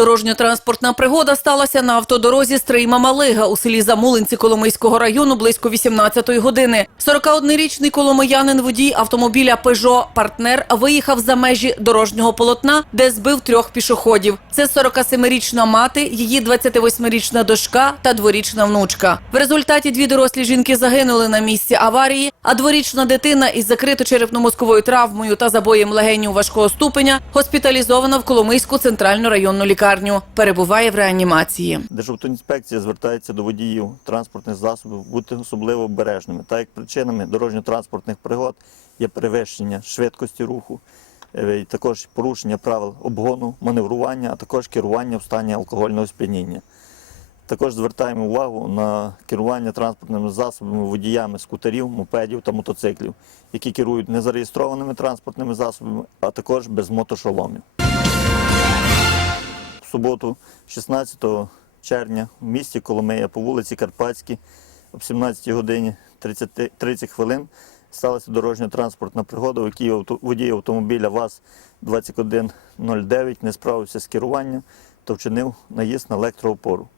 Дорожньо-транспортна пригода сталася на автодорозі Стрийма-Малига у селі Замулинці Коломийського району близько 18-ї години. 41-річний коломиянин водій автомобіля «Пежо» партнер виїхав за межі дорожнього полотна, де збив трьох пішоходів. Це 47-річна мати, її 28-річна дочка та дворічна внучка. В результаті дві дорослі жінки загинули на місці аварії, а дворічна дитина із закрито-черепно-мозковою травмою та забоєм легенів важкого ступеня госпіталізована в Коломийську центральну районну лікарню. Перебуває в реанімації. Державтоінспекція звертається до водіїв транспортних засобів бути особливо обережними, так як причинами дорожньо-транспортних пригод є перевищення швидкості руху, е, також порушення правил обгону, маневрування, а також керування в стані алкогольного сп'яніння. Також звертаємо увагу на керування транспортними засобами водіями скутерів, мопедів та мотоциклів, які керують незареєстрованими транспортними засобами, а також без мотошоломів. Суботу, 16 червня, в місті Коломия по вулиці Карпатській об 17 годині 30, 30 хвилин сталася дорожньо-транспортна пригода, в якій водій автомобіля ВАЗ-2109 не справився з керуванням та вчинив наїзд на електроопору.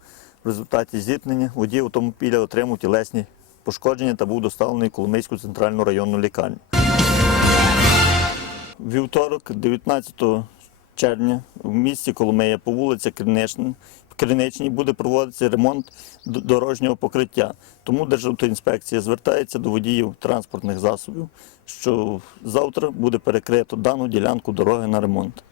В результаті зіткнення водій автомобіля отримав тілесні пошкодження та був доставлений в Коломийську центральну районну лікарню. Вівторок, 19 червня, в місті Коломия по вулиці Кринична- Криничній буде проводитися ремонт дорожнього покриття. Тому Державтоінспекція звертається до водіїв транспортних засобів, що завтра буде перекрито дану ділянку дороги на ремонт.